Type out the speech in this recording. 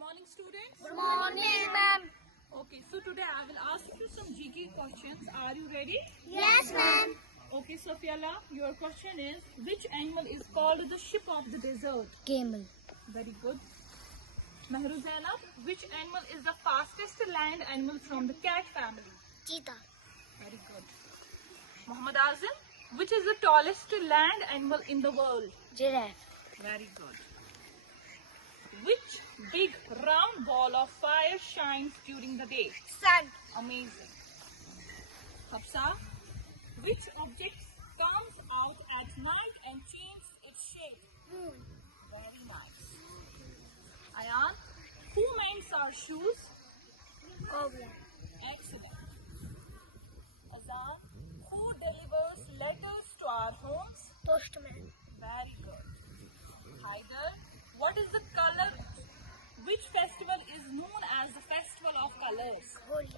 morning, students. Good morning, ma'am. Okay, so today I will ask you some GK questions. Are you ready? Yes, ma'am. Okay, Sofiala, your question is, which animal is called the ship of the desert? Camel. Very good. Mehru Zainab, which animal is the fastest land animal from the cat family? Cheetah. Very good. Muhammad Azim, which is the tallest land animal in the world? Giraffe. Very good. Which big round ball of fire shines during the day? Sun. Amazing. Hafsa, which object comes out at night and changes its shape? Moon. Very nice. Ayan, who mends our shoes? Cobbler. Excellent. Azan, who delivers letters to our homes? Postman. Very good. Haider, what is the color? Which festival is known as the Festival of Colors? Holi.